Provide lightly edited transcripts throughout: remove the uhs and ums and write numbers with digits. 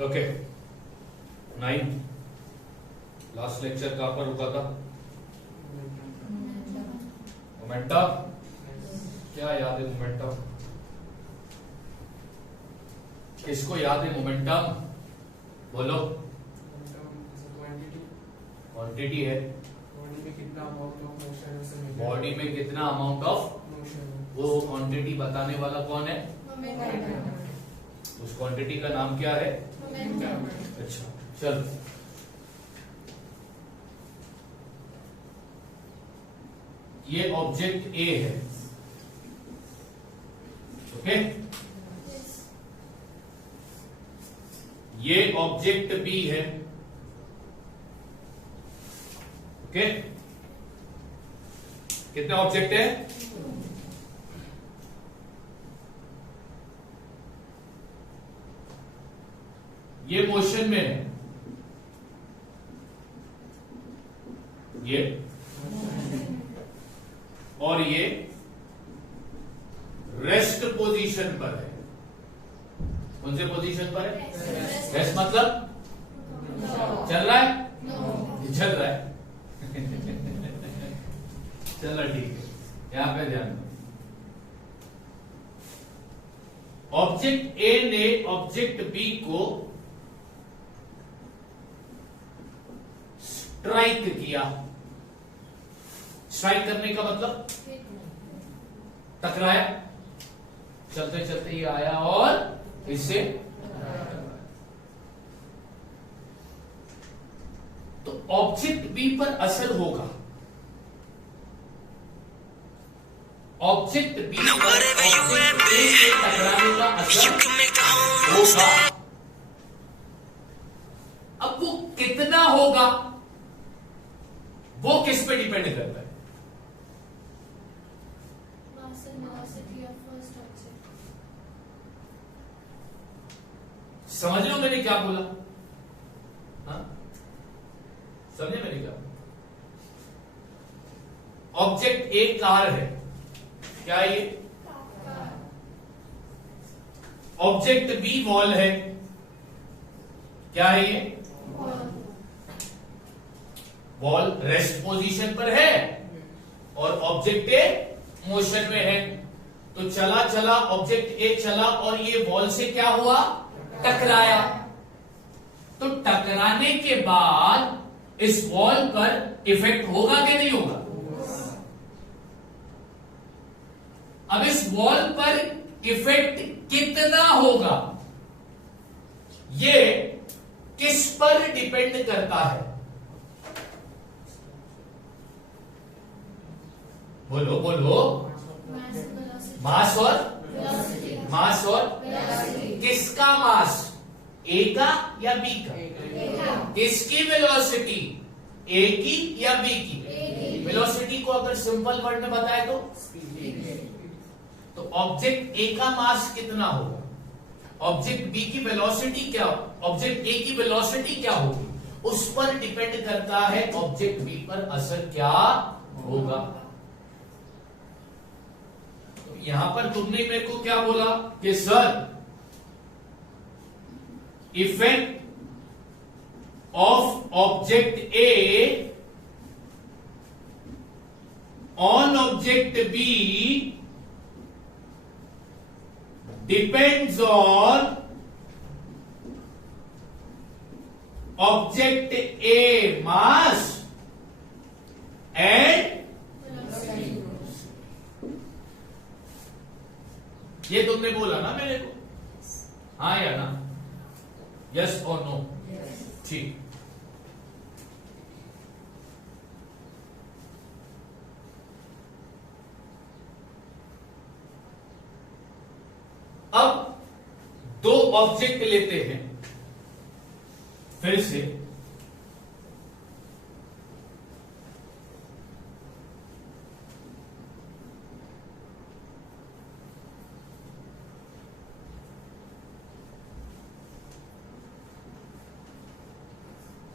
Okay 9 last lecture कहां पर रुका था? मोमेंटम। क्या याद है मोमेंटम? किसको याद है मोमेंटम? बोलो। क्वांटिटी है। बॉडी में कितना अमाउंट ऑफ वो क्वांटिटी बताने वाला कौन है? उस क्वांटिटी का नाम क्या है? अच्छा चल, ये ऑब्जेक्ट ए है, ओके? ये ऑब्जेक्ट बी है, ओके? कितने ऑब्जेक्ट है? ये मोशन में है, ये और ये रेस्ट पोजीशन पर है। कौन से पोजीशन पर है? रेस्ट मतलब चल रहा है? चल रहा है। चलो ठीक है, यहां पे ध्यान दो। ऑब्जेक्ट ए ने ऑब्जेक्ट बी को स्ट्राइक किया। स्ट्राइक करने का मतलब टकराया, चलते चलते ये आया और इससे तो ऑब्जेक्ट बी पर असर होगा। ऑब्जेक्ट बी पर ऑब्जेक्ट ए से टकराने का असर होगा। अब वो कितना होगा वो किस पे डिपेंड करता है? समझ लो मैंने क्या बोला? हाँ, समझे मैंने क्या? ऑब्जेक्ट ए कार है, क्या है ये? ऑब्जेक्ट बी वॉल है, क्या है ये? वॉल रेस्ट पोजीशन पर है और ऑब्जेक्ट ए मोशन में है। तो चला चला ऑब्जेक्ट ए चला और ये वॉल से क्या हुआ? टकराया। तो टकराने के बाद इस वॉल पर इफेक्ट होगा कि नहीं होगा? अब इस वॉल पर इफेक्ट कितना होगा ये किस पर डिपेंड करता है? बोलो बोलो। मास और मास और किसका मास? ए का या बी का? किसकी वेलोसिटी? ए की या बी की? वेलोसिटी को अगर सिंपल वर्ड में बताए तो ऑब्जेक्ट ए का मास कितना होगा? ऑब्जेक्ट बी की वेलोसिटी क्या? ऑब्जेक्ट ए की वेलोसिटी क्या होगी? उस पर डिपेंड करता है ऑब्जेक्ट बी पर असर क्या होगा। तो यहां पर तुमने मेरे को क्या बोला कि sir effect of object A on object B depends on object A mass and ये तुमने बोला ना मेरे को? हाँ या ना? यस और नो? ठीक। अब दो ऑब्जेक्ट लेते हैं फिर से।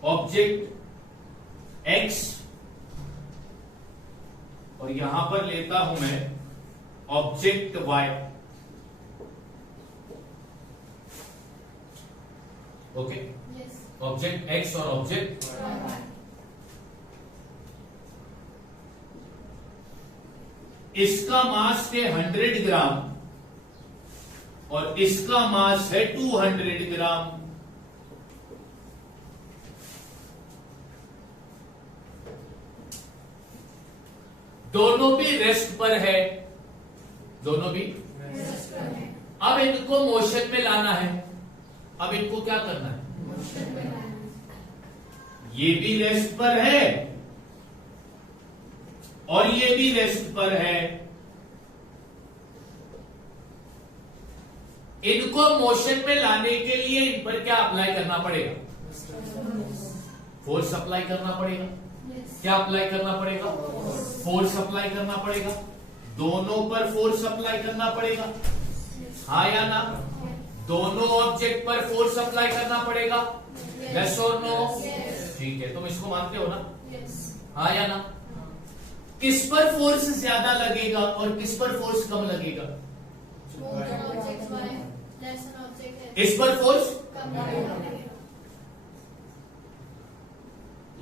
ऑब्जेक्ट एक्स और यहां पर लेता हूं मैं object Y. Okay, object X और ऑब्जेक्ट इसका मास है 100 ग्राम और इसका मास है 200 ग्राम। दोनों भी रेस्ट पर है, दोनों भी रेस्ट पर है। अब इनको मोशन में लाना है। अब इनको क्या करना है? मोशन में लाना है। ये भी रेस्ट पर है और ये भी रेस्ट पर है। इनको मोशन में लाने के लिए इन पर क्या अप्लाई करना पड़ेगा? फोर्स अप्लाई करना पड़ेगा। क्या अप्लाई करना पड़ेगा? फोर्स अप्लाई करना पड़ेगा। दोनों पर फोर्स अप्लाई करना पड़ेगा, हाँ या ना? दोनों ऑब्जेक्ट पर फोर्स अप्लाई करना पड़ेगा, यस और नो? ठीक है, तुम इसको मानते हो ना? हाँ या ना? किस पर फोर्स ज्यादा लगेगा और किस पर फोर्स कम लगेगा? इस पर फोर्स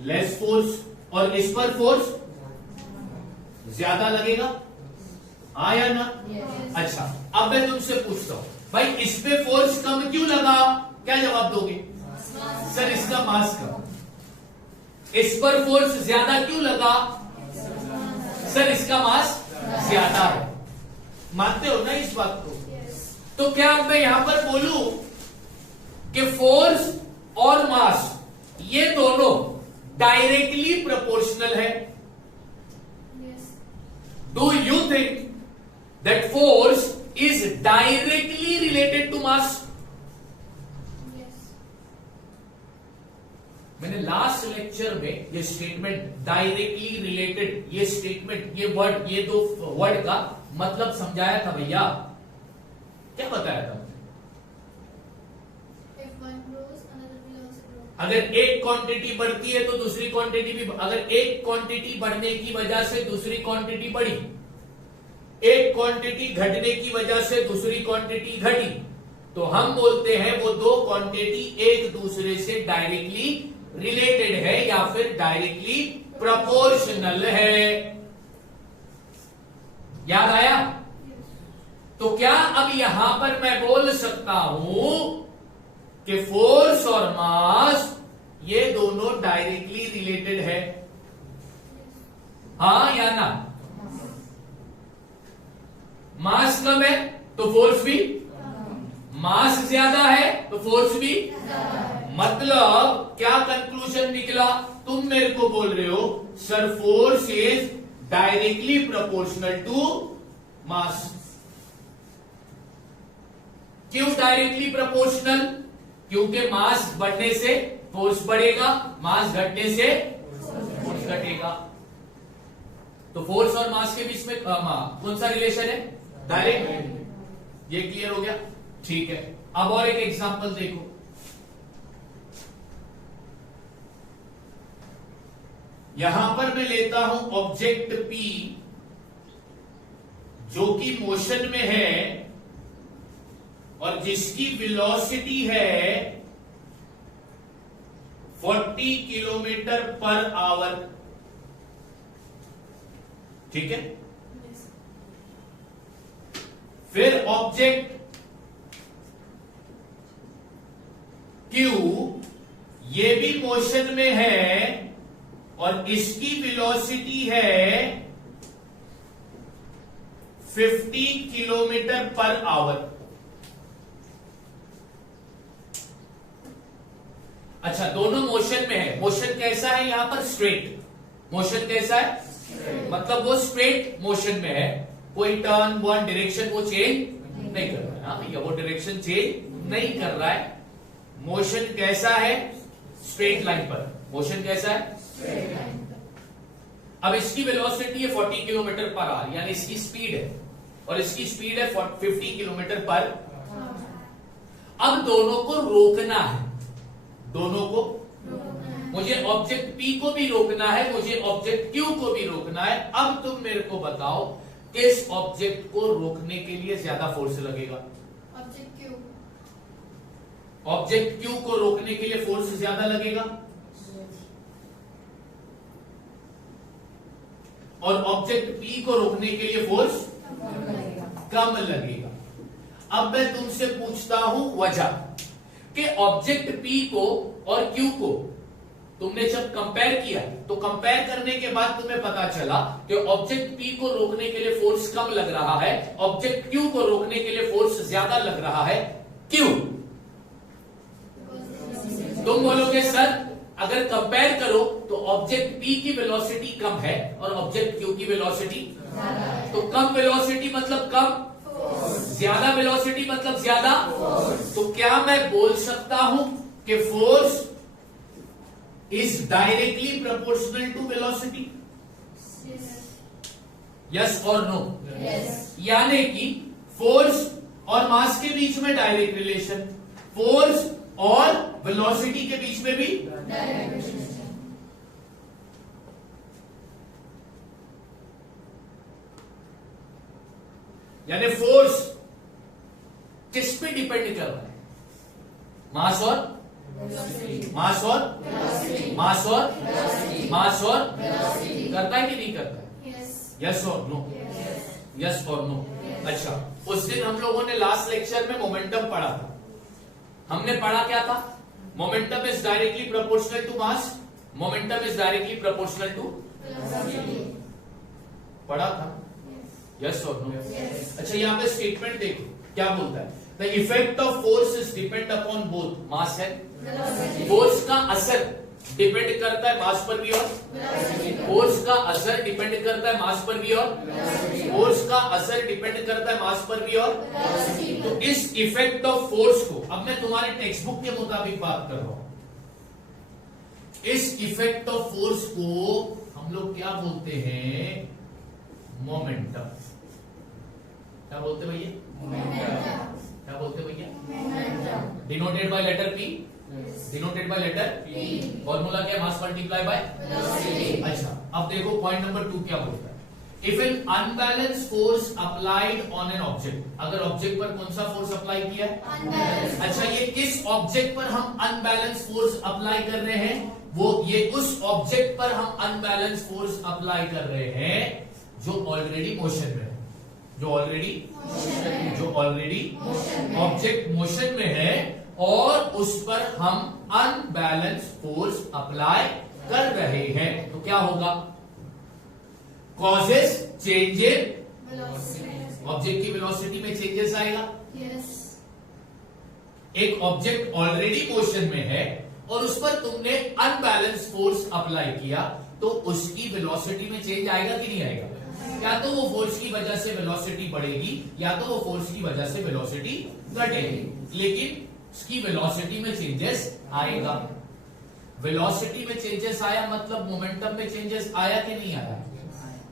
लेस फोर्स और इस पर फोर्स ज्यादा लगेगा, हाँ या ना? अच्छा, अब मैं तुमसे पूछता हूं, भाई इस पे फोर्स कम क्यों लगा? क्या जवाब दोगे? सर इसका मास कम। इस पर फोर्स ज्यादा क्यों लगा? सर इसका मास ज्यादा है। मानते हो ना इस बात को? तो क्या अब मैं यहां पर बोलूं कि फोर्स और मास ये दोनों डायरेक्टली प्रोपोर्शनल है? Do you think that force is directly related to mass? मैंने लास्ट लेक्चर में ये स्टेटमेंट डायरेक्टली रिलेटेड, ये स्टेटमेंट, ये वर्ड, ये दो वर्ड का मतलब समझाया था भैया। क्या बताया था? अगर एक क्वांटिटी बढ़ती है तो दूसरी क्वांटिटी भी, अगर एक क्वांटिटी बढ़ने की वजह से दूसरी क्वांटिटी बढ़ी, एक क्वांटिटी घटने की वजह से दूसरी क्वांटिटी घटी, तो हम बोलते हैं वो दो क्वांटिटी एक दूसरे से डायरेक्टली रिलेटेड है या फिर डायरेक्टली प्रोपोर्शनल है। याद आया? तो क्या अब यहां पर मैं बोल सकता हूं कि फोर्स और मास ये दोनों डायरेक्टली रिलेटेड है, हाँ या ना? मास कम है तो फोर्स भी, मास ज्यादा है तो फोर्स भी। मतलब क्या कंक्लूजन निकला? तुम मेरे को बोल रहे हो sir force is directly proportional to mass. क्यों डायरेक्टली प्रोपोर्शनल? क्योंकि मास बढ़ने से फोर्स बढ़ेगा, मास घटने से फोर्स घटेगा। तो फोर्स और मास के बीच में कौन सा रिलेशन है? डायरेक्ट। ये क्लियर हो गया? ठीक है, अब और एक एग्जांपल देखो। यहां पर मैं लेता हूं ऑब्जेक्ट P जो कि मोशन में है और जिसकी वेलोसिटी है 40 किलोमीटर पर आवर। ठीक है, फिर ऑब्जेक्ट Q ये भी मोशन में है और इसकी वेलोसिटी है 50 किलोमीटर पर आवर। अच्छा, दोनों मोशन में है। मोशन कैसा है यहां पर? स्ट्रेट। मोशन कैसा है? मतलब वो स्ट्रेट मोशन में है, कोई टर्न वन डायरेक्शन वो चेंज नहीं कर रहा है। हाँ भैया, वो डायरेक्शन चेंज नहीं कर रहा है। मोशन कैसा है? स्ट्रेट लाइन पर। मोशन कैसा है? स्ट्रेट लाइन पर। अब इसकी वेलोसिटी है 40 किलोमीटर पर आवर, यानी इसकी स्पीड है, और इसकी स्पीड है 50 किलोमीटर पर। अब दोनों को रोकना है, दोनों को मुझे ऑब्जेक्ट P को भी रोकना है, मुझे ऑब्जेक्ट Q को भी रोकना है। अब तुम मेरे को बताओ किस ऑब्जेक्ट को रोकने के लिए ज्यादा फोर्स लगेगा? Object Q। ऑब्जेक्ट क्यू को रोकने के लिए फोर्स ज्यादा लगेगा और ऑब्जेक्ट पी को रोकने के लिए फोर्स कम लगेगा। अब मैं तुमसे पूछता हूं वजह कि ऑब्जेक्ट पी को और क्यू को तुमने जब कंपेयर किया तो कंपेयर करने के बाद तुम्हें पता चला कि ऑब्जेक्ट पी को रोकने के लिए फोर्स कम लग रहा है, ऑब्जेक्ट क्यू को रोकने के लिए फोर्स ज्यादा लग रहा है। क्यों? तुम बोलोगे सर अगर कंपेयर करो तो ऑब्जेक्ट पी की वेलोसिटी कम है और ऑब्जेक्ट क्यू की वेलोसिटी, तो कम वेलोसिटी मतलब कम, ज्यादा वेलोसिटी मतलब ज्यादा। तो क्या मैं बोल सकता हूं कि force is directly proportional to velocity? Yes और नो? यानी कि फोर्स और मास के बीच में डायरेक्ट रिलेशन, फोर्स और वेलोसिटी के बीच में भी डायरेक्ट रिलेशन। यानी फोर्स किस पे डिपेंड कर रहा है? मास और मास और मास और मास और करता है कि नहीं करता है? यस और नो? यस और नो? अच्छा, उस दिन हम लोगों ने लास्ट लेक्चर में मोमेंटम पढ़ा था। हमने पढ़ा क्या था? Momentum is directly proportional to mass, momentum is directly proportional to, पढ़ा था? यस और नो? अच्छा, यहां पे स्टेटमेंट देखो क्या बोलता है। The effect of force is depend upon both mass and, force का असर डिपेंड करता है मास पर भी और, फोर्स का असर डिपेंड करता है मास पर भी और, फोर्स का असर डिपेंड करता है मास पर भी और। तो इस इफेक्ट ऑफ फोर्स को, अब मैं तुम्हारे टेक्स्ट बुक के मुताबिक बात कर रहा हूं, इस इफेक्ट ऑफ फोर्स को हम लोग क्या बोलते हैं? मोमेंटम। क्या बोलते भैया? क्या बोलते भैया? Denoted by letter P, denoted by letter P. Formula क्या? Mass multiply by velocity. अच्छा, अब देखो पॉइंट नंबर 2 क्या बोलता है। If an unbalance force applied on an object, अगर ऑब्जेक्ट पर कौन सा फोर्स अप्लाई किया? अच्छा, ये किस ऑब्जेक्ट पर हम अनबैलेंस फोर्स अप्लाई कर रहे हैं? वो ये उस ऑब्जेक्ट पर हम अनबैलेंस फोर्स अप्लाई कर रहे हैं जो ऑलरेडी मोशन में है, जो ऑलरेडी ऑब्जेक्ट मोशन में है और उस पर हम अनबैलेंस फोर्स अप्लाई कर रहे हैं। तो क्या होगा? कॉजेस चेंज इन, ऑब्जेक्ट की वेलोसिटी में चेंजेस आएगा। एक ऑब्जेक्ट ऑलरेडी मोशन में है और उस पर तुमने अनबैलेंस फोर्स अप्लाई किया तो उसकी वेलोसिटी में चेंज आएगा कि नहीं आएगा? या तो वो फोर्स की वजह से वेलोसिटी बढ़ेगी या तो वो फोर्स की वजह से वेलोसिटी घटेगी, लेकिन उसकी वेलोसिटी में चेंजेस आएगा। वेलोसिटी में चेंजेस आया मतलब मोमेंटम में चेंजेस आया कि नहीं आया?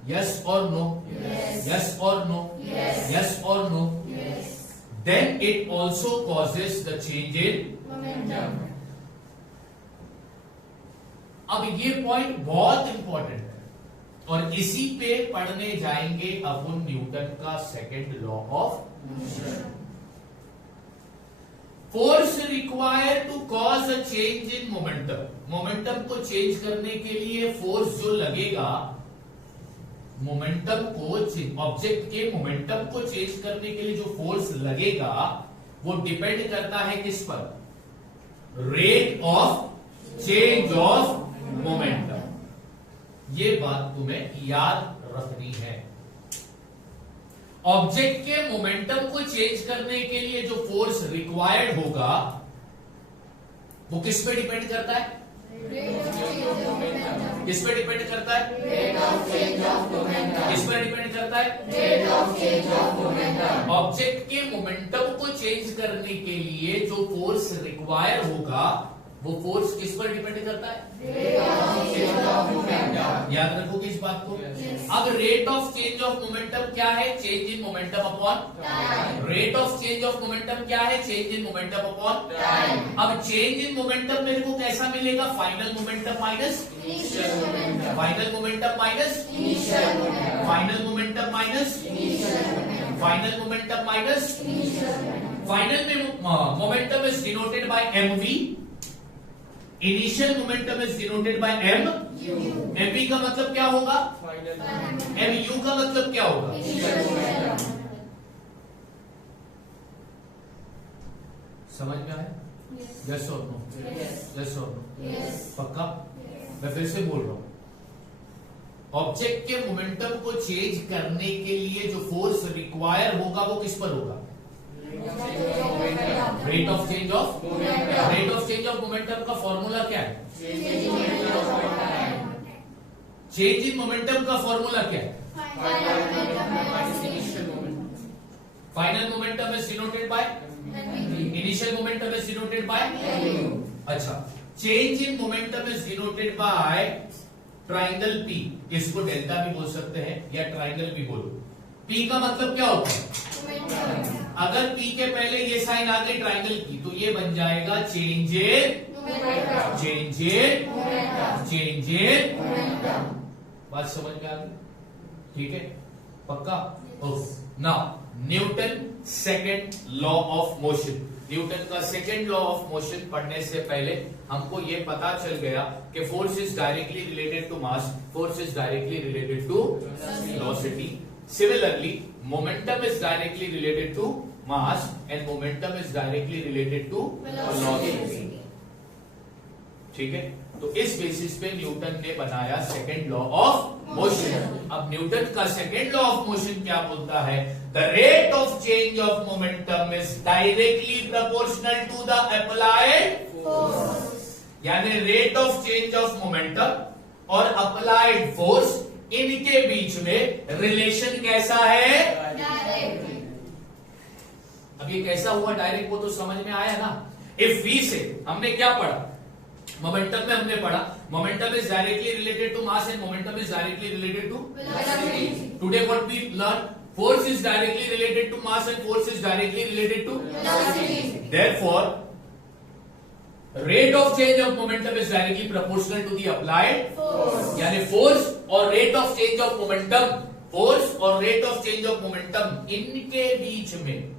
यस और नो? यस और नो? यस और no? Then it also causes the change in momentum. अब ये पॉइंट बहुत इंपॉर्टेंट है और इसी पे पढ़ने जाएंगे अब हम न्यूटन का second law of motion. Force require to cause a change in momentum, momentum को चेंज करने के लिए फोर्स जो लगेगा, मोमेंटम को, ऑब्जेक्ट के मोमेंटम को चेंज करने के लिए जो फोर्स लगेगा वो डिपेंड करता है किस पर? Rate of change of momentum. ये बात तुम्हें याद रखनी है। ऑब्जेक्ट के मोमेंटम को चेंज करने के लिए जो फोर्स रिक्वायर्ड होगा वो किस पे डिपेंड करता है? किस पे डिपेंड करता है? किस पे डिपेंड करता है? ऑब्जेक्ट के मोमेंटम को चेंज करने के लिए जो फोर्स रिक्वायर होगा वो फोर्स किस पर डिपेंड करता है? याद रखोगे इस बात को। अब rate of change of momentum क्या है? Change in momentum upon time. Rate of change of momentum क्या है? Change in momentum upon time. अब चेंज इन मोमेंटम मेरे को कैसा मिलेगा? Final momentum minus final momentum minus final momentum minus final momentum minus final में momentum is is denoted by mv, initial momentum is denoted by M, mv का मतलब क्या होगा, mu का मतलब क्या होगा, समझ में आया? यस और नो? यस और नो? पक्का? मैं फिर से बोल रहा हूं, ऑब्जेक्ट के मोमेंटम को चेंज करने के लिए जो फोर्स रिक्वायर होगा वो किस पर होगा, rate of change of, rate of change of momentum का फॉर्मूला क्या है, चेंज इन मोमेंटम का फॉर्मूला क्या है, final momentum is denoted by, initial momentum is denoted by, अच्छा, change in momentum is denoted by triangle P, इसको delta भी बोल सकते हैं या ट्राइंगल भी बोलो। पी का मतलब क्या होता है, अगर पी के पहले ये साइन आ गई ट्राइंगल की तो ये बन जाएगा change in, change in, change in, बात समझ में आ गई? ठीक है, पक्का? Now Newton second law of motion, Newton का सेकेंड लॉ ऑफ मोशन पढ़ने से पहले हमको ये पता चल गया कि force is directly related to mass, force is directly related to velocity, similarly momentum is directly related to mass and momentum is directly related to velocity. ठीक है, तो इस बेसिस पे न्यूटन ने बनाया सेकेंड लॉ ऑफ मोशन। अब Newton का second law of motion क्या बोलता है, the rate of change of momentum is directly proportional to the applied force, यानी rate of change of momentum और अप्लाइड फोर्स, इनके बीच में रिलेशन कैसा है, डायरेक्ट। अब ये कैसा हुआ डायरेक्ट, वो तो समझ में आया ना। इफ वी से हमने क्या पढ़ा, मोमेंटम में हमने पढ़ा momentum is directly related to mass and momentum is directly related to velocity. Today what we learn, force is directly related to mass and force is directly related to velocity. Therefore rate of change of momentum is directly proportional to the applied force, यानी force और rate of change of momentum, force और rate of change of momentum, इनके बीच में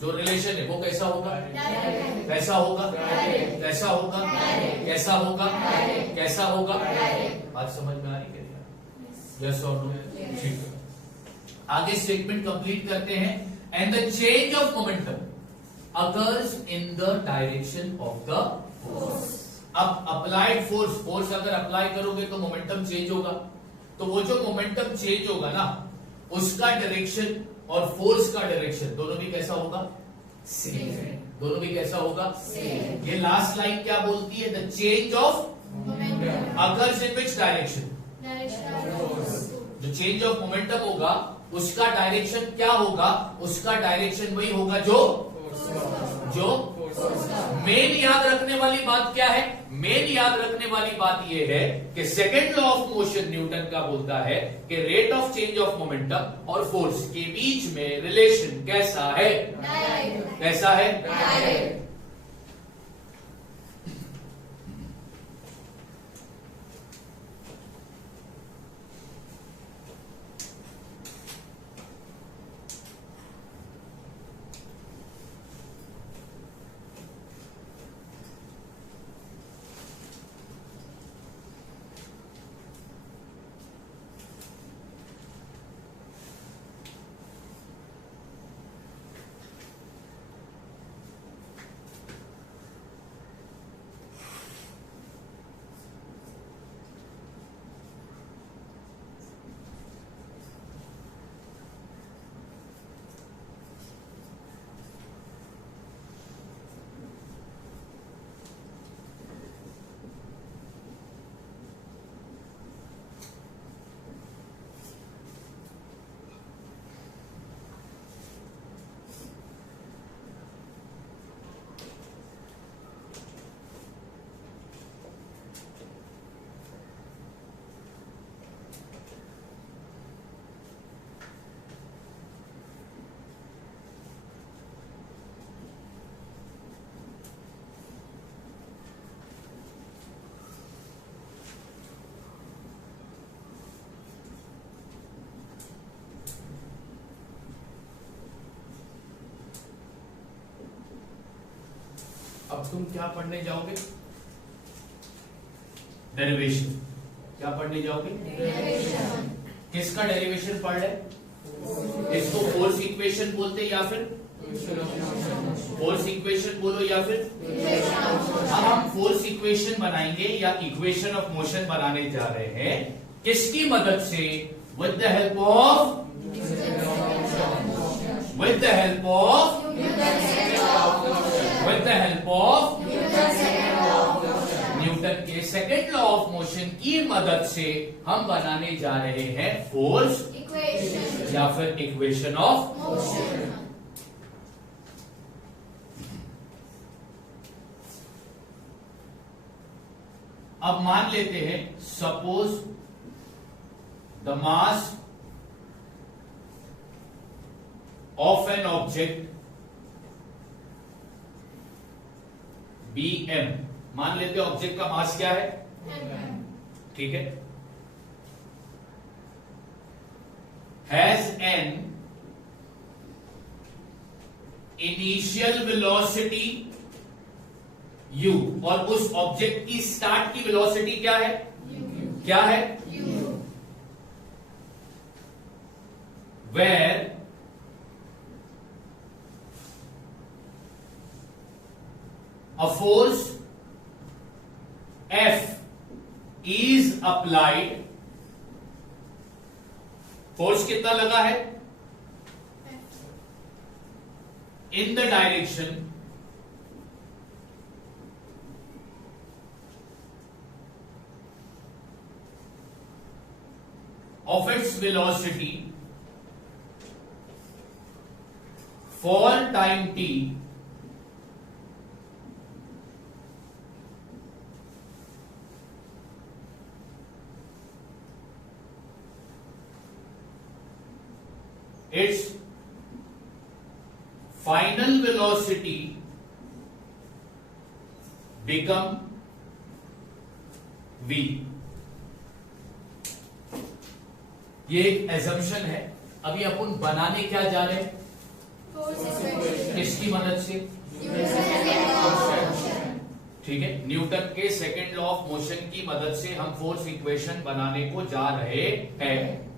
जो relation है वो कैसा होगा, कैसा होगा, कैसा होगा, कैसा होगा, कैसा होगा, बात समझ में आ रही है? यस और नो? ठीक है, आगे स्टेटमेंट कंप्लीट करते हैं। And the change of momentum occurs in the direction of the force. अब अप्लाइड फोर्स, फोर्स अगर अप्लाई करोगे तो मोमेंटम चेंज होगा, तो वो जो मोमेंटम चेंज होगा ना, उसका डायरेक्शन और फोर्स का डायरेक्शन दोनों भी कैसा होगा, सेम, दोनों भी कैसा होगा, सेम। ये लास्ट लाइन क्या बोलती है, the change of momentum occurs in which direction, जो चेंज ऑफ मोमेंटम होगा उसका डायरेक्शन क्या होगा, उसका डायरेक्शन वही होगा जो मेन याद रखने वाली बात क्या है, मेन याद रखने वाली बात यह है कि second law of motion Newton का बोलता है कि rate of change of momentum और फोर्स के बीच में रिलेशन कैसा है, कैसा है, डायरेक्ट। अब तुम क्या पढ़ने जाओगे? डेरिवेशन। क्या पढ़ने जाओगे? डेरिवेशन। किसका डेरिवेशन पढ़ रहे? इसको फोर्स इक्वेशन बोलते या फिर फोर्स इक्वेशन बोलो या फिर। अब हम फोर्स इक्वेशन बनाएंगे या इक्वेशन ऑफ मोशन बनाने जा रहे हैं। किसकी मदद से? With the help of with the help of Newton के सेकंड लॉ ऑफ मोशन की मदद से हम बनाने जा रहे हैं फोर्स इक्वेशन या फिर इक्वेशन ऑफ मोशन। अब मान लेते हैं suppose the mass of an object Bm, मान लेते हैं ऑब्जेक्ट का मास क्या है? ठीक है। Has an initial velocity u, और उस ऑब्जेक्ट की स्टार्ट की वेलोसिटी क्या है? क्या है? Where a force F is applied, force कितना लगा है? in the direction of its velocity for time t its final velocity become v। ये एक एजम्पशन है। अभी अपन बनाने क्या जा रहे हैं? किसकी मदद से? ठीक है, न्यूटन के सेकंड लॉ ऑफ मोशन की मदद से हम फोर्स इक्वेशन बनाने को जा रहे हैं।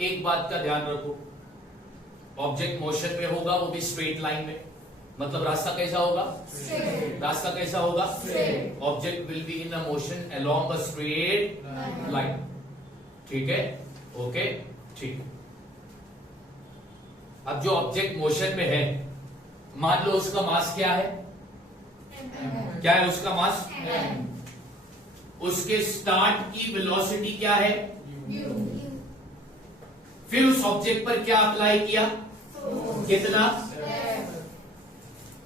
एक बात का ध्यान रखो, ऑब्जेक्ट मोशन में होगा वो भी स्ट्रेट लाइन में, मतलब रास्ता कैसा होगा? रास्ता कैसा होगा? Object will be in a motion along a straight line. ठीक है, ओके, ठीक। अब जो ऑब्जेक्ट मोशन में है, मान लो उसका मास क्या है? क्या है उसका मास? उसके स्टार्ट की वेलोसिटी क्या है? फिर उस ऑब्जेक्ट पर क्या अप्लाई किया? कितना?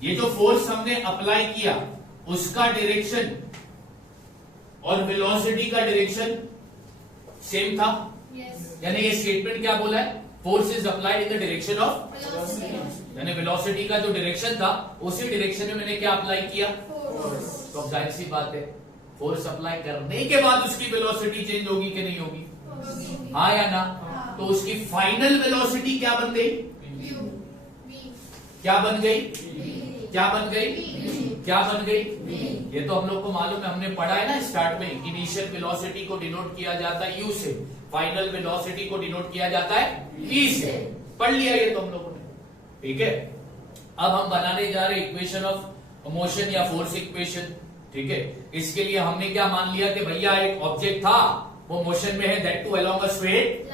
ये जो फोर्स हमने अप्लाई किया उसका डायरेक्शन और वेलोसिटी का डायरेक्शन सेम था। यानी ये स्टेटमेंट क्या बोला है? Force is applied in the direction of, यानी वेलोसिटी का जो डायरेक्शन था उसी डायरेक्शन में मैंने क्या अप्लाई किया? तो अब जाहिर सी बात है, फोर्स अप्लाई करने के बाद उसकी वेलोसिटी चेंज होगी कि नहीं होगी? हाँ या ना? तो उसकी फाइनल वेलोसिटी क्या बन गई? क्या बन गई? क्या बन गई? क्या बन गई? ये तो हम लोग को मालूम है, हमने पढ़ा है ना स्टार्ट में। इनिशियल वेलोसिटी को डिनोट किया जाता है u से, फाइनल वेलोसिटी को डिनोट किया जाता है v से। पढ़ लिया ये तो हम लोगों ने। ठीक है, अब हम बनाने जा रहे इक्वेशन ऑफ मोशन या फोर्स इक्वेशन। ठीक है, इसके लिए हमने क्या मान लिया कि भैया एक ऑब्जेक्ट था, वो मोशन में है, that too along a straight.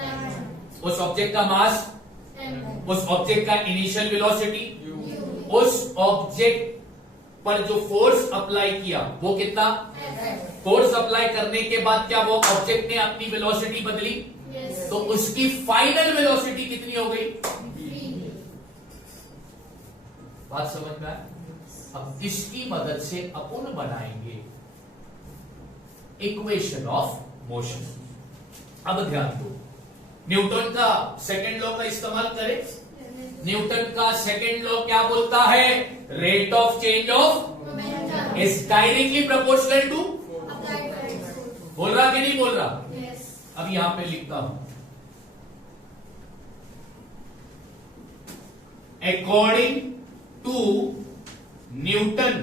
उस ऑब्जेक्ट का मास, उस ऑब्जेक्ट का इनिशियल वेलोसिटी, उस ऑब्जेक्ट पर जो फोर्स अप्लाई किया वो कितना? फोर्स अप्लाई करने के बाद क्या वो ऑब्जेक्ट ने अपनी वेलोसिटी बदली? तो उसकी फाइनल वेलोसिटी कितनी हो गई? बात समझ में आए? अब इसकी मदद से अपन बनाएंगे इक्वेशन ऑफ मोशन। अब ध्यान दो, न्यूटन का सेकंड लॉ का इस्तेमाल करें। न्यूटन का सेकंड लॉ क्या बोलता है? Rate of change of is directly proportional to, बोल रहा कि नहीं बोल रहा? अब यहां पे लिखता हूं, according to Newton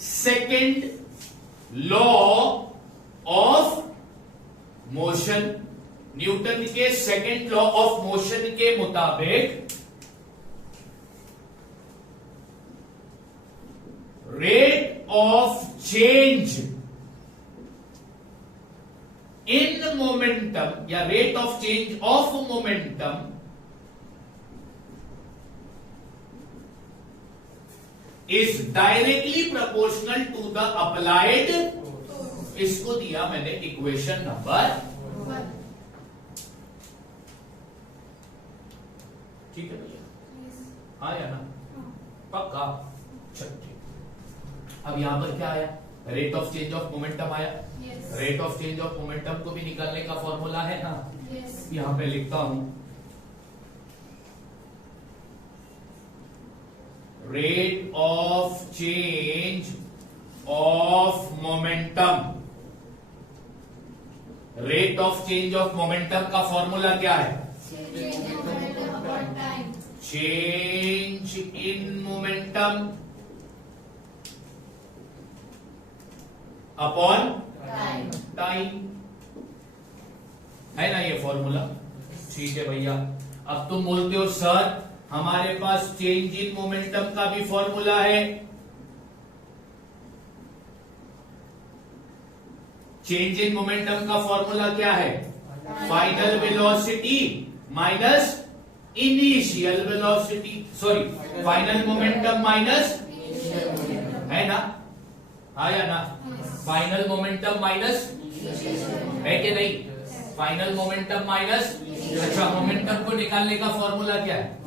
second law of motion. Newton के सेकेंड लॉ ऑफ मोशन के मुताबिक rate of change in momentum या rate of change of momentum is directly proportional to the applied. इसको दिया मैंने इक्वेशन नंबर, ठीक है भैया, आया ना पक्का? चल ठीक। अब यहां पर क्या आया? Rate of change of momentum आया। Rate of change of momentum को भी निकालने का फॉर्मूला है ना, यहां पे लिखता हूं rate of change of momentum. Rate of change of momentum का फॉर्मूला क्या है? Change in momentum upon time, है ना ये फॉर्मूला? ठीक है भैया। अब तुम बोलते हो सर हमारे पास चेंज इन मोमेंटम का भी फॉर्मूला है। चेंज इन मोमेंटम का फॉर्मूला क्या है? Final velocity minus initial velocity, sorry final momentum minus, है ना? आया ना? फाइनल मोमेंटम माइनस, है कि नहीं? फाइनल मोमेंटम माइनस, अच्छा मोमेंटम को निकालने का फॉर्मूला क्या है?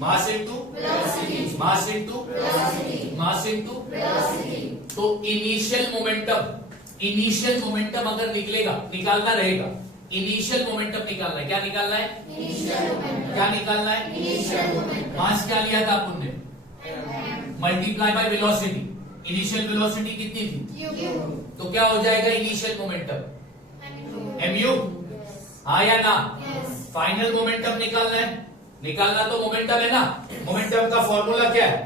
Mass into mass into mass into. तो इनिशियल मोमेंटम अगर निकालना रहेगा, इनिशियल मोमेंटम निकालना है। क्या निकालना है? क्या निकालना है? मास क्या लिया था अपन ने? Multiply by velocity. Initial velocity कितनी थी? तो क्या हो जाएगा इनिशियल मोमेंटम? mu। हाँ या ना? फाइनल मोमेंटम निकालना तो मोमेंटम है ना। मोमेंटम का फॉर्मूला क्या है?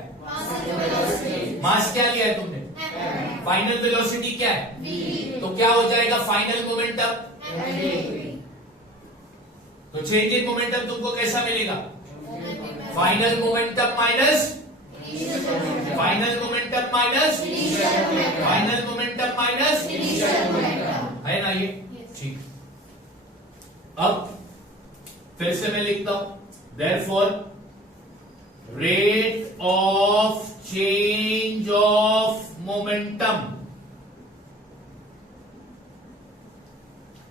मास क्या लिया है तुमने? फाइनल वेलोसिटी क्या है? तो क्या हो जाएगा फाइनल मोमेंटम? तो चेंज इन मोमेंटम तुमको कैसा मिलेगा? Final momentum minus final momentum minus final momentum minus, है ना ये? ठीक। अब फिर से मैं लिखता हूं therefore rate of change of momentum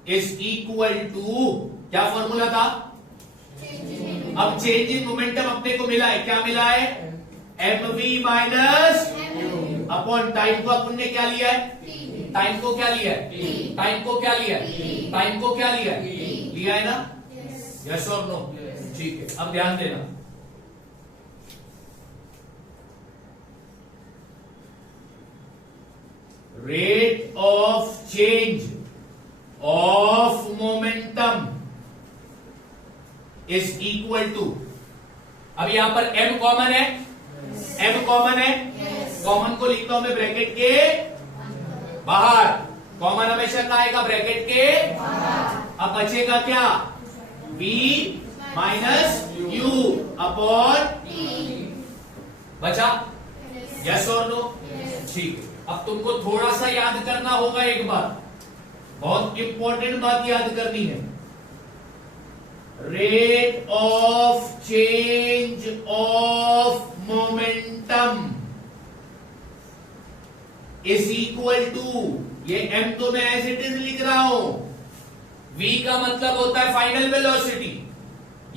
is equal to, क्या फॉर्मूला था? अब चेंज इन मोमेंटम अपने को मिला है, क्या मिला है? mv माइनस अपॉन टाइम को अपन ने क्या लिया है? टाइम को क्या लिया है? टाइम को क्या लिया है? टाइम को क्या लिया है? लिया है ना? यस और नो? ठीक है। अब ध्यान देना, rate of change of momentum is equal to, अब यहां पर m कॉमन है, m कॉमन है, कॉमन को लिखता हूं मैं ब्रैकेट के बाहर। कॉमन हमेशा कहा आएगा? ब्रैकेट के बाहर। अब बचेगा क्या? v माइनस u अपॉन बचा, यस और नो? ठीक है। अब तुमको थोड़ा सा याद करना होगा, एक बात बहुत इंपॉर्टेंट बात याद करनी है। Rate of change of momentum is equal to, ये m तो मैं एज इट इज लिख रहा हूं। v का मतलब होता है फाइनल वेलोसिटी,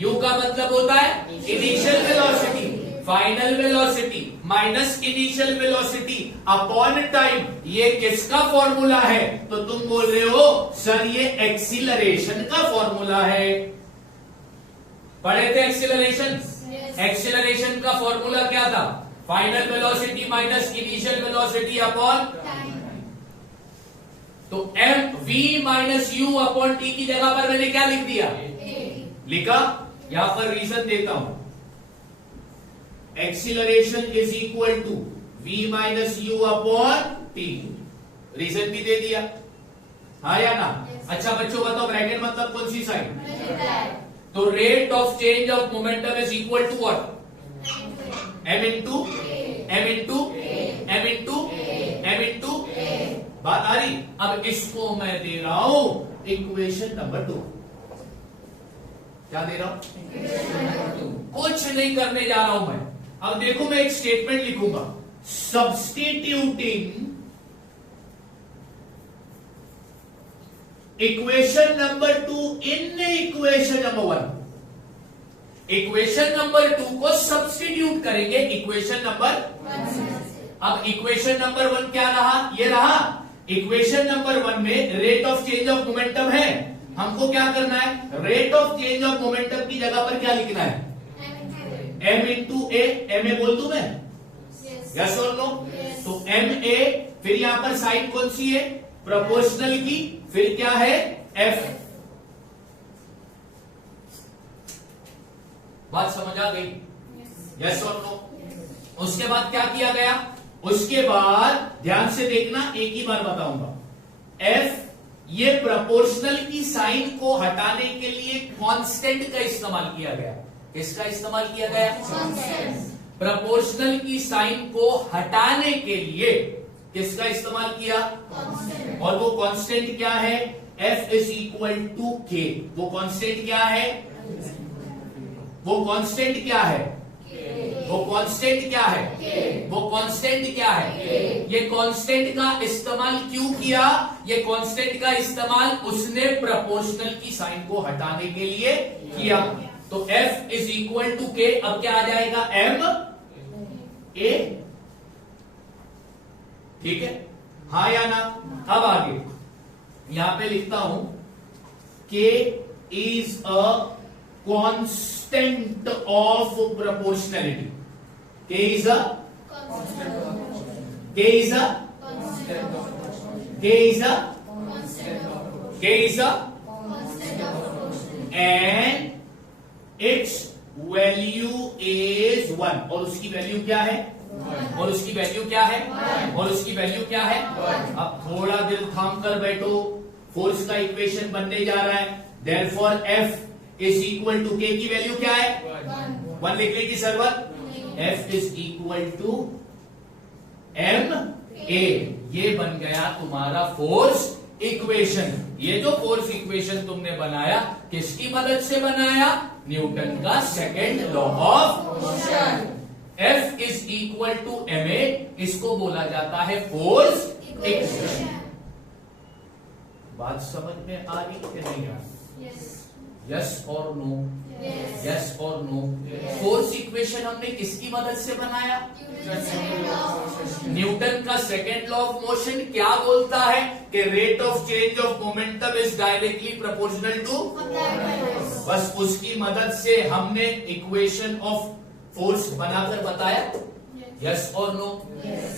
u का मतलब होता है initial velocity. Final velocity minus initial velocity upon time, ये किसका फॉर्मूला है? तो तुम बोल रहे हो सर ये एक्सीलरेशन का फॉर्मूला है। पढ़े थे एक्सीलरेशन? एक्सीलरेशन का फॉर्मूला क्या था? Final velocity minus initial velocity upon, तो M v minus you upon T की जगह पर मैंने क्या लिख दिया? लिखा यहां पर रीजन देता हूं, acceleration is equal to v minus you upon t, reason भी दे दिया, हाँ या ना? Yes. अच्छा बच्चों बताओ ब्रैकेट मतलब कौन सी साइन? Multiply. तो rate of change of momentum is equal to what? m into m into m into m into, बात आ रही? अब इसको मैं दे रहा हूं इक्वेशन नंबर 2। क्या दे रहा हूं? कुछ नहीं करने जा रहा हूं मैं। अब देखो मैं एक स्टेटमेंट लिखूंगा, substituting equation number 2 in equation number 1। Equation number 2 को सब्स्टिट्यूट करेंगे इक्वेशन नंबर, अब इक्वेशन नंबर 1 क्या रहा? ये रहा। इक्वेशन नंबर 1 में rate of change of momentum है, हमको क्या करना है? Rate of change of momentum की जगह पर क्या लिखना है? m into a, m a बोल दूं मैं? यस और नो? Yes. तो एम ए, फिर यहां पर साइन कौन सी है? प्रोपोर्शनल की, फिर क्या है? एफ। बात समझ आ गई? यस और नो? उसके बाद क्या किया गया? उसके बाद ध्यान से देखना, एक ही बार बताऊंगा, एफ ये प्रोपोर्शनल की साइन को हटाने के लिए कांस्टेंट का इस्तेमाल किया गया। किसका इस्तेमाल किया गया? प्रोपोर्शनल की साइन को हटाने के लिए किसका इस्तेमाल किया? और वो कांस्टेंट क्या है? F इज इक्वल टू के। वो कांस्टेंट क्या है? वो कांस्टेंट क्या है? वो कांस्टेंट क्या है? वो कांस्टेंट क्या है? ये कांस्टेंट का इस्तेमाल क्यों किया? ये कांस्टेंट का इस्तेमाल उसने प्रोपोर्शनल की साइन को हटाने के लिए किया। तो F इज इक्वल टू के, अब क्या आ जाएगा? M A। ठीक है, हाँ या ना? अब आगे यहां पे लिखता हूं, K is a constant of proportionality. K is a K is a K is a K is a and it's value is 1। और उसकी वैल्यू क्या है? और उसकी वैल्यू क्या है? और उसकी वैल्यू क्या है? अब थोड़ा दिल थाम कर बैठो, फोर्स का इक्वेशन बनने जा रहा है। Therefore F is equal to के की वैल्यू क्या है? 1 लिखने की जरूरत। F is equal to M A। ये बन गया तुम्हारा फोर्स इक्वेशन। ये जो फोर्स इक्वेशन तुमने बनाया, किसकी मदद से बनाया? न्यूटन का second law of motion. F is equal to ma, इसको बोला जाता है फोर्स इक्वेशन। बात समझ में आ रही कि नहीं आ रही? यस और नो? यस और नो? फोर्स इक्वेशन हमने किसकी मदद से बनाया? न्यूटन का सेकेंड लॉ ऑफ मोशन क्या बोलता है कि rate of change of momentum is directly proportional to, बस उसकी मदद से हमने इक्वेशन ऑफ फोर्स बनाकर बताया। यस और नो?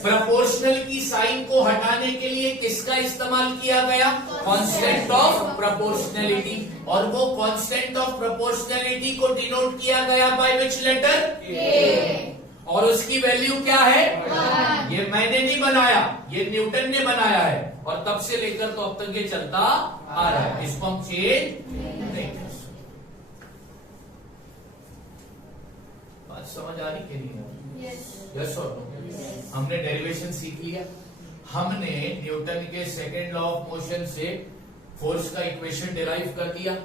प्रोपोर्शनल की साइन को हटाने के लिए किसका इस्तेमाल किया गया? Constant of proportionality. और वो कांस्टेंट ऑफ प्रोपोर्शनैलिटी को डिनोट किया गया बाय विच लेटर? के। और उसकी वैल्यू क्या है? 1। ये मैंने नहीं बनाया, ये न्यूटन ने बनाया है, और तब से लेकर तो अब तक ये चलता आ रहा है। इसको हम चेंज नहीं कर सकते। बात समझ आ रही कि नहीं आ रही? यस और नो? हमने डेरिवेशन सीख लिया, हमने न्यूटन के सेकेंड लॉ ऑफ मोशन से फोर्स का इक्वेशन डिराइव कर दिया।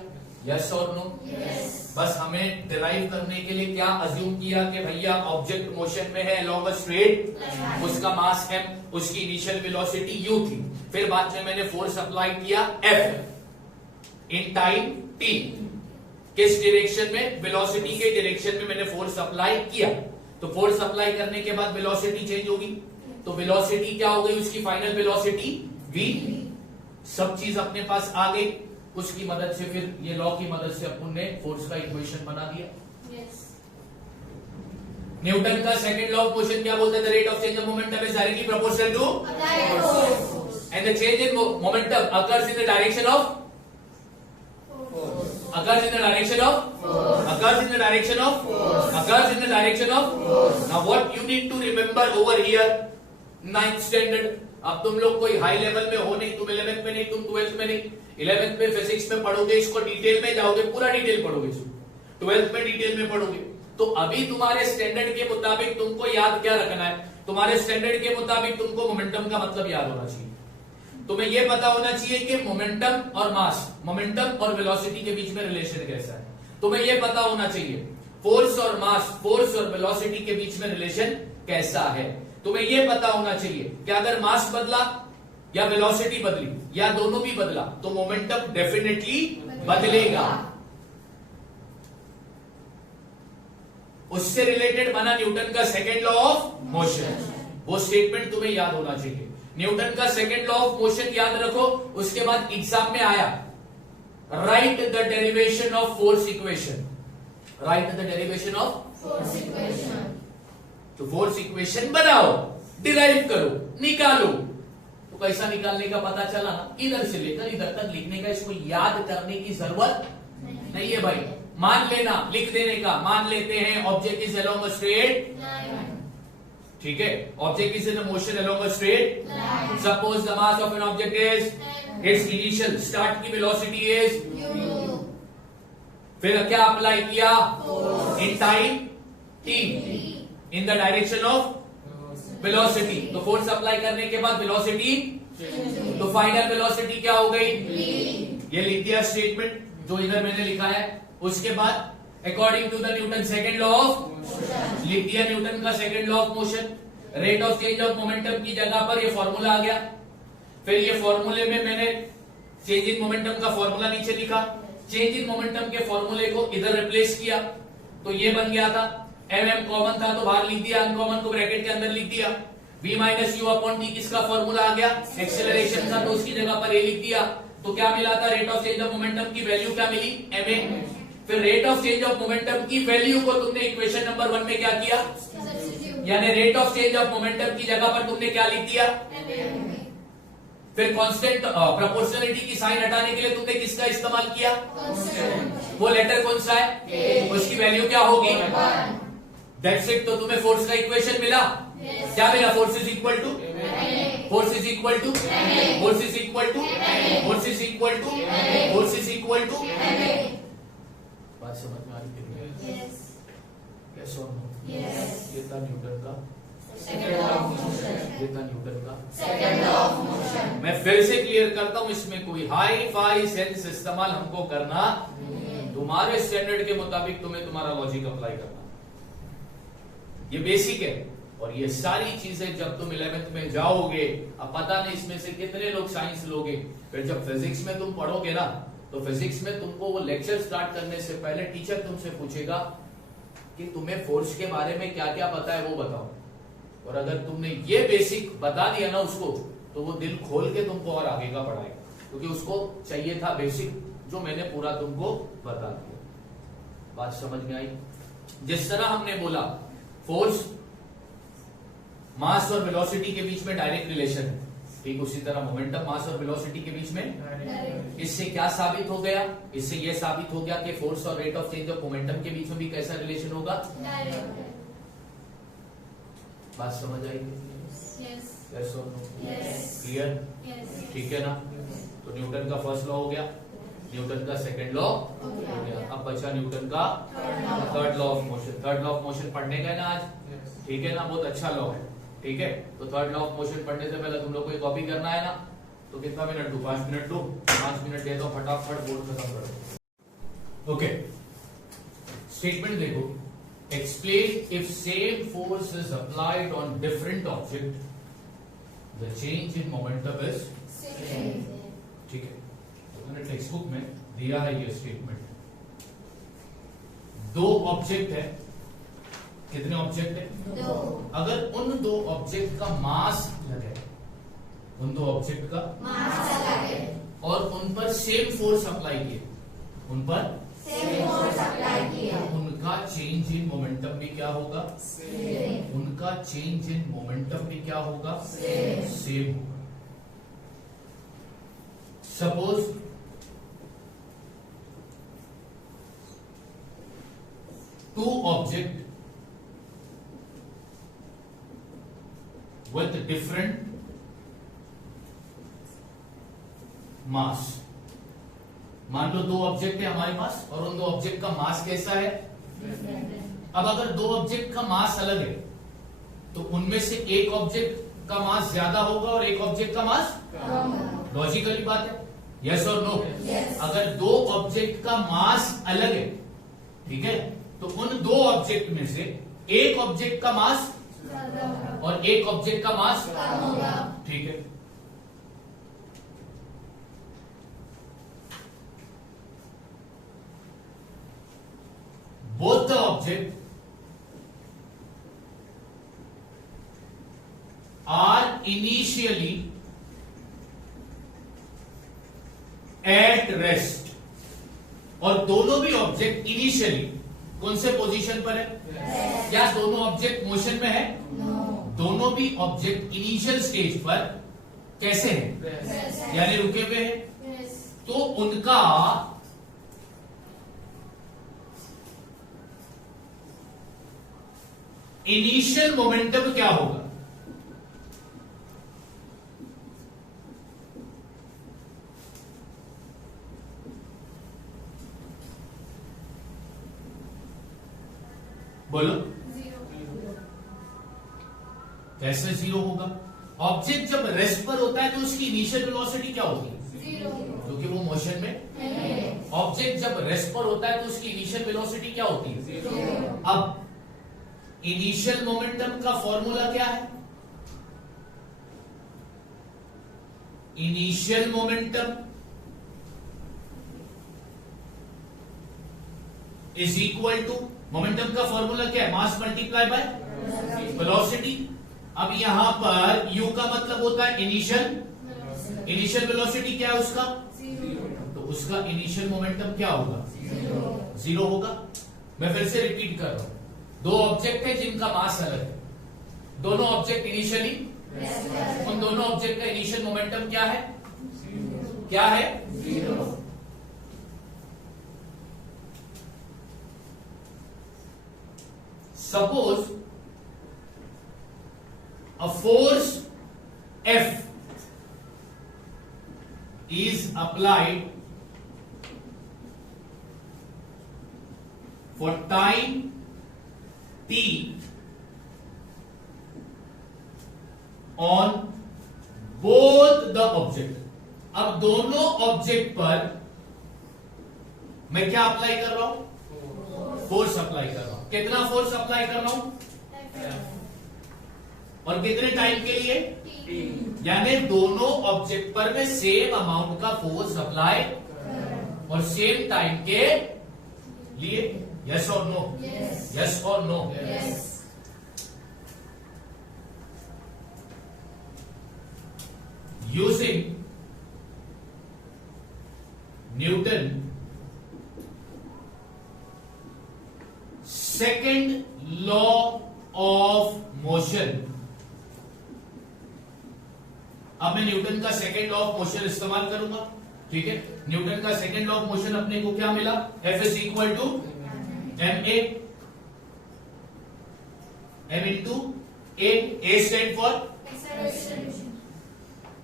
यस और नो? बस हमें डिराइव करने के लिए क्या अज्यूम किया कि भैया ऑब्जेक्ट मोशन में है अलोंग अ स्ट्रेट, उसका मास m, उसकी इनिशियल वेलोसिटी u थी, फिर बाद में मैंने फोर्स अप्लाई किया F इन टाइम t। किस डायरेक्शन में? वेलोसिटी के डायरेक्शन में मैंने फोर्स अप्लाई किया। तो फोर्स अप्लाई करने के बाद वेलोसिटी चेंज होगी, तो वेलोसिटी क्या हो गई? उसकी फाइनल वेलोसिटी v। सब चीज अपने पास आ गई, उसकी मदद से फिर ये लॉ की मदद से अपन ने फोर्स का इक्वेशन बना दिया। न्यूटन का सेकंड लॉ ऑफ मोशन क्या बोलता है? The rate of change of momentum is directly proportional to, and the change in momentum occurs in the direction of, occurs in the direction of occurs in the direction of occurs in the direction of now what you need to remember over here 9th standard. अब तुम लोग कोई high level में हो नहीं, तुम 11th में नहीं, तुम 12th में नहीं, 11th में फिजिक्स में पढ़ोगे, इसको डिटेल में जाओगे, पूरा डिटेल पढ़ोगे, 12th में डिटेल में पढ़ोगे. तो अभी तुम्हारे स्टैंडर्ड के मुताबिक तुमको याद क्या रखना है? तुम्हारे स्टैंडर्ड के मुताबिक तुमको मोमेंटम का मतलब याद होना चाहिए. तुम्हें यह पता होना चाहिए कि मोमेंटम और मास, मोमेंटम और वेलोसिटी के बीच में रिलेशन कैसा है. तुम्हें यह पता होना चाहिए फोर्स और मास, फोर्स और वेलोसिटी के बीच में रिलेशन कैसा है. तुम्हें यह पता होना चाहिए कि अगर मास बदला या वेलोसिटी बदली या दोनों भी बदला तो मोमेंटम डेफिनेटली बदलेगा. उससे रिलेटेड बना न्यूटन का सेकेंड लॉ ऑफ मोशन. वो स्टेटमेंट तुम्हें याद होना चाहिए. न्यूटन का सेकेंड लॉ ऑफ मोशन याद रखो. उसके बाद एग्जाम में आया right the derivation of force equation. Right the derivation of force equation. तो फोर्स इक्वेशन बनाओ, डिराइव करो, निकालो. तो कैसा निकालने का पता चला ना, इधर से लेकर इधर तक लिखने का. इसको याद करने की जरूरत नहीं है भाई. मान लेना, लिख देने का. मान लेते हैं object is along a straight, ठीक है, object is in motion along a straight. Suppose the mass of an object is it's initial start की वेलोसिटी इज, फिर क्या अप्लाई किया? In time t, in the direction of velocity. तो force apply करने के बाद वेलोसिटी, तो final velocity क्या हो गई? ये लिख दिया स्टेटमेंट जो इधर मैंने लिखा है. उसके बाद according to the Newton second law of, लिख दिया न्यूटन का second law of motion. Rate of change of momentum की जगह पर ये फॉर्मूला आ गया. फिर ये फॉर्मूले में मैंने चेंज इन मोमेंटम का फॉर्मूला नीचे लिखा. चेंज इन मोमेंटम के फॉर्मूले को इधर रिप्लेस किया तो ये बन गया था. एम कॉमन था तो बाहर लिख दिया, अनकॉमन को ब्रैकेट के अंदर लिख दिया. v minus you upon T किसका फॉर्मूला आ गया? एक्सेलरेशन का. तो उसकी जगह पर ए लिख दिया. तो क्या मिला था? Rate of change of momentum की वैल्यू क्या मिली? ma. फिर rate of change of momentum की वैल्यू को तुमने इक्वेशन नंबर 1 में क्या किया? यानी rate of change of momentum की जगह पर तुमने क्या लिख दिया? फिर कांस्टेंट प्रोपोर्शनलिटी की साइन हटाने के लिए तुमने किसका इस्तेमाल किया? वो लेटर कौन सा है? उसकी वैल्यू क्या होगी? That's it. तो तुम्हें फोर्स का इक्वेशन मिला. क्या मिला? Force is equal to, force is equal to, force is equal to, force is equal to, force is equal to. बात समझ में आ रही है? यस और नो? ये था न्यूटन का सेकंड लॉ ऑफ मोशन. ये था न्यूटन का सेकंड लॉ ऑफ मोशन. मैं फिर से क्लियर करता हूं, इसमें कोई हाई फाई सेंस इस्तेमाल हमको करना. तुम्हारे स्टैंडर्ड के मुताबिक तुम्हें तुम्हारा लॉजिक अप्लाई करना. ये बेसिक है. और ये सारी चीजें जब तुम 11th में जाओगे, अब पता नहीं इसमें से कितने लोग साइंस लोगे, फिर जब फिजिक्स में तुम पढ़ोगे ना, तो फिजिक्स में तुमको वो लेक्चर स्टार्ट करने से पहले टीचर तुमसे पूछेगा कि तुम्हें फोर्स के बारे में क्या क्या पता है वो बताओ. और अगर तुमने ये बेसिक बता दिया ना उसको, तो वो दिल खोल के तुमको और आगे का पढ़ाएगा, क्योंकि उसको चाहिए था बेसिक जो मैंने पूरा तुमको बता दिया. बात समझ में आई? जिस तरह हमने बोला फोर्स मास और वेलोसिटी के बीच में डायरेक्ट रिलेशन है, ठीक उसी तरह मोमेंटम मास और वेलोसिटी के बीच में. इससे क्या साबित हो गया? इससे यह साबित हो गया कि फोर्स और rate of change of momentum के बीच में भी कैसा रिलेशन होगा? बात समझ आई? यस और नो? क्लियर? ठीक है ना? तो न्यूटन का फर्स्ट लॉ हो गया, न्यूटन का सेकंड लॉ हो गया. अब बचा न्यूटन का third law of motion. Third law of motion पढ़ने गए ना आज? ठीक है ना? बहुत अच्छा लॉ है. ठीक है, तो थर्ड लॉ ऑफ मोशन पढ़ने से पहले तुम लोग को ये कॉपी करना है ना. तो कितना मिनट दो? 5 मिनट दो. 5 मिनट दे दो, फटाफट बोर्ड खत्म करो. ओके, स्टेटमेंट देखो. Explain if same force is applied on different object, the change in momentum is. ठीक है, तो मैंने टेक्स्ट बुक में दिया है ये स्टेटमेंट. दो ऑब्जेक्ट है. कितने ऑब्जेक्ट है? 2. अगर उन दो ऑब्जेक्ट का मास लगे, उन दो ऑब्जेक्ट का मास लगे और उन पर सेम फोर्स अप्लाई किए, उन पर सेम फोर्स अप्लाई किया, उनका चेंज इन मोमेंटम भी क्या होगा? सेम. उनका चेंज इन मोमेंटम भी क्या होगा? सेम होगा. Suppose two object with different मास। मान लो दो ऑब्जेक्ट है हमारे पास और उन दो ऑब्जेक्ट का मास कैसा है? अब अगर दो ऑब्जेक्ट का मास अलग है तो उनमें से एक ऑब्जेक्ट का मास ज्यादा होगा और एक ऑब्जेक्ट का मास, लॉजिकली बात है, यस और नो? अगर दो ऑब्जेक्ट का मास अलग है, ठीक है, तो उन दो ऑब्जेक्ट में से एक ऑब्जेक्ट का मास और एक ऑब्जेक्ट का मास, ठीक है। Both the objects are initially at rest, और दोनों भी ऑब्जेक्ट इनिशियली कौन से पोजीशन पर है? क्या दोनों ऑब्जेक्ट मोशन में है? दोनों भी ऑब्जेक्ट इनिशियल स्टेज पर कैसे हैं? यानी रुके हुए हैं। तो उनका इनिशियल मोमेंटम क्या होगा? बोलो। कैसे जीरो होगा? ऑब्जेक्ट जब रेस्ट पर होता है तो उसकी इनिशियल वेलोसिटी क्या होगी? क्योंकि वो मोशन में। ऑब्जेक्ट जब रेस्ट पर होता है तो उसकी इनिशियल वेलोसिटी क्या होती है? अब इनिशियल मोमेंटम का फॉर्मूला क्या है? Initial momentum is equal to, momentum का फॉर्मूला क्या है? Mass multiply by velocity. अब यहां पर u का मतलब होता है इनिशियल, इनिशियल वेलोसिटी क्या है उसका? तो उसका इनिशियल मोमेंटम क्या होगा? जीरो होगा। मैं फिर से रिपीट कर रहा हूं, दो ऑब्जेक्ट है जिनका मास अलग है, दोनों ऑब्जेक्ट इनिशियली, उन दोनों ऑब्जेक्ट का इनिशियल मोमेंटम क्या है? क्या है? Zero. Suppose a force F is applied for time T on both the object। अब दोनों ऑब्जेक्ट पर मैं क्या अप्लाई कर रहा हूं? फोर्स अप्लाई कर रहा हूं। कितना फोर्स अप्लाई कर रहा हूं? और कितने टाइम के लिए? यानी दोनों ऑब्जेक्ट पर मैं सेम अमाउंट का फोर्स अप्लाई और सेम टाइम के लिए। यस और नो? यस और no? Using Newton second law of motion. अब मैं न्यूटन का सेकेंड लॉ ऑफ मोशन इस्तेमाल करूंगा, ठीक है। न्यूटन का सेकेंड लॉ ऑफ मोशन अपने को क्या मिला? F is equal to ma, m into a stand for,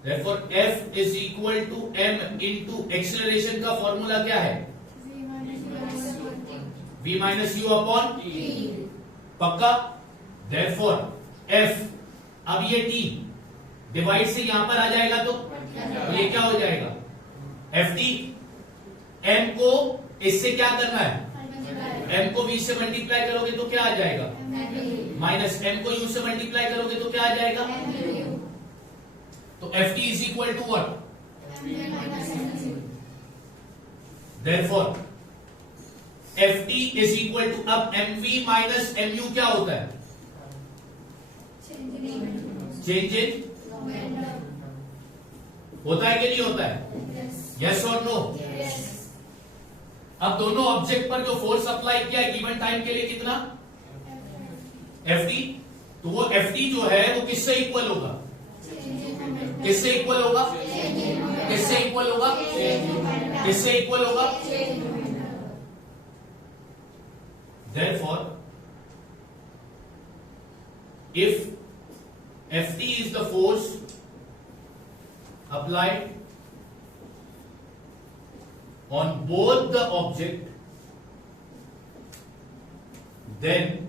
therefore F is equal to m into acceleration का फॉर्मूला क्या है? v माइनस यू अपॉन पक्का। therefore F, अब ये t डिवाइड से यहां पर आ जाएगा तो ये क्या हो जाएगा? Ft। m को इससे क्या करना है? m को v से मल्टीप्लाई करोगे तो क्या आ जाएगा? माइनस m को u से मल्टीप्लाई करोगे तो क्या आ जाएगा? तो Ft is equal to what? therefore Ft is equal to, अब mv माइनस mu क्या होता है? चेंज इन, होता है कि नहीं होता है? यस और नो? अब दोनों ऑब्जेक्ट पर जो फोर्स अप्लाई किया है गिवन टाइम के लिए कितना? Ft। तो वो Ft जो है वो किससे इक्वल होगा? किससे इक्वल होगा? किससे इक्वल होगा? किससे इक्वल होगा? therefore if Ft is the force applied on both the object, then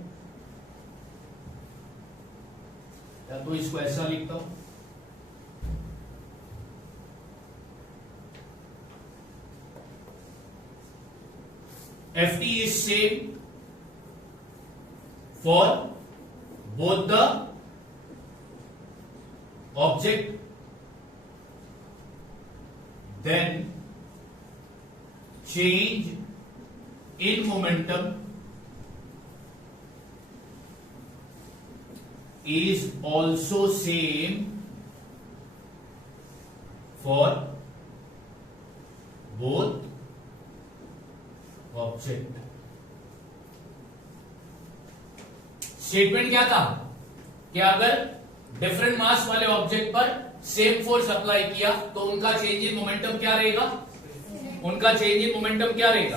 या तो इसको ऐसा लिखता हूं, Ft is same for both the object, then change in momentum is also same for both object. Statement क्या था कि अगर डिफरेंट मास वाले ऑब्जेक्ट पर सेम फोर्स अप्लाई किया तो उनका चेंज इन मोमेंटम क्या रहेगा, उनका चेंज इन मोमेंटम क्या रहेगा,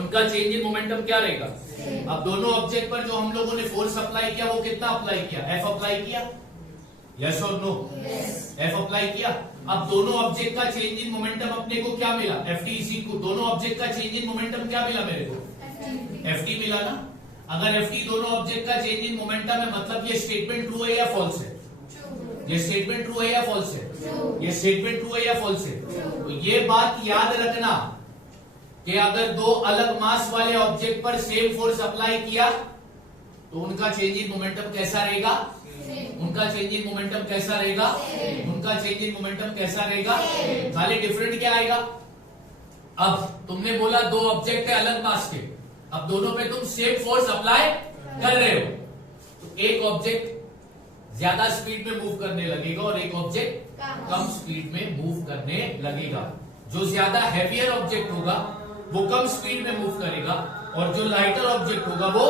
उनका चेंज इन मोमेंटम क्या रहेगा। अब दोनों ऑब्जेक्ट पर जो हम लोगों ने फोर्स अप्लाई किया वो कितना अप्लाई किया, एफ अप्लाई किया, यस और नो, एफ अप्लाई किया। अब दोनों ऑब्जेक्ट का चेंज इन मोमेंटम अपने को क्या मिला, एफ टी इसी को, दोनों ऑब्जेक्ट का चेंज इन मोमेंटम क्या मिला मेरे को, एफ टी मिला ना। अगर एफ टी दोनों ऑब्जेक्ट का चेंज इन मोमेंटम है मतलब ये स्टेटमेंट ट्रू है या फॉल्स है, ये स्टेटमेंट ट्रू है या फॉल्स है, ये स्टेटमेंट ट्रू है या फॉल्स है। तो ये बात याद रखना कि अगर दो अलग मास वाले ऑब्जेक्ट पर सेम फोर्स अप्लाई किया तो उनका चेंज इन मोमेंटम कैसा रहेगा, उनका चेंज इन मोमेंटम कैसा रहेगा, उनका चेंज इन मोमेंटम कैसा रहेगा, खाली डिफरेंट क्या आएगा। अब तुमने बोला दो ऑब्जेक्ट है अलग मास के, अब दोनों पे तुम सेम फोर्स अप्लाई कर रहे हो तो एक ऑब्जेक्ट ज्यादा स्पीड में मूव करने लगेगा और एक ऑब्जेक्ट कम स्पीड में मूव करने लगेगा। जो ज्यादा हैवियर ऑब्जेक्ट होगा वो कम स्पीड में मूव करेगा और जो लाइटर ऑब्जेक्ट होगा वो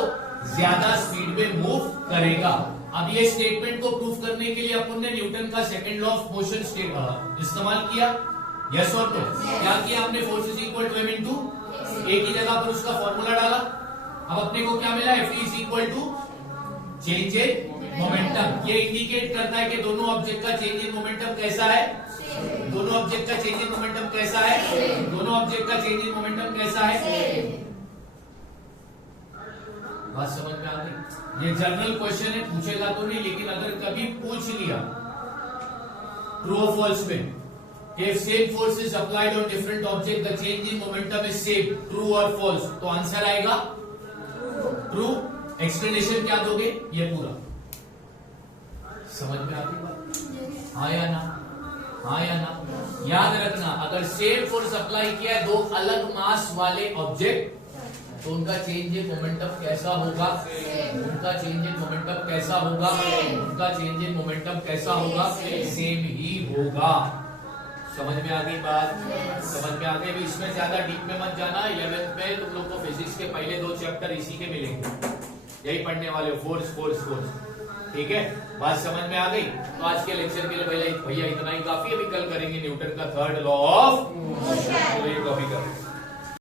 ज्यादा स्पीड में मूव करेगा। अब ये स्टेटमेंट को प्रूव करने के लिए अपन ने न्यूटन का सेकंड लॉ ऑफ मोशन इस्तेमाल किया, यस और नो। क्या किया हमने, force is equal to m into, एक ही जगह पर उसका फॉर्मूला डाला। अब अपने को क्या मिला, F is equal to change in momentum. ये इंडिकेट करता है कि दोनों ऑब्जेक्ट का चेंज इन मोमेंटम कैसा है, दोनों ऑब्जेक्ट का चेंज इन मोमेंटम कैसा है, दोनों ऑब्जेक्ट का चेंज इन मोमेंटम कैसा है। बात समझ में आ गई। ये जनरल क्वेश्चन है, पूछेगा तो नहीं, लेकिन अगर कभी पूछ लिया ट्रू और फॉल्स में, if same force is applied on different object the change in momentum is same, true or false, तो आंसर आएगा ट्रू। एक्सप्लेनेशन क्या दोगे, ये पूरा समझ में आ गई बात, हाँ या ना, हाँ या ना। याद रखना अगर सेम फोर्स अप्लाई किया है दो अलग मास वाले ऑब्जेक्ट तो उनका चेंज इन मोमेंटम कैसा होगा, उनका चेंज इन मोमेंटम कैसा होगा, उनका चेंज इन मोमेंटम कैसा होगा, सेम ही होगा। समझ में आ गई बात, समझ में आ गई। भी इसमें ज्यादा डीप में मत जाना, 11th में तुम लोग को फिजिक्स के पहले 2 चैप्टर इसी के मिलेंगे, यही पढ़ने वाले हो, फोर्स फोर्स फोर्स। ठीक है, बात समझ में आ गई। तो आज के लेक्चर के लिए भैया इतना ही काफी है। अभी कल करेंगे न्यूटन का थर्ड लॉ ऑफ मोशन, तो ये कॉपी करेंगे।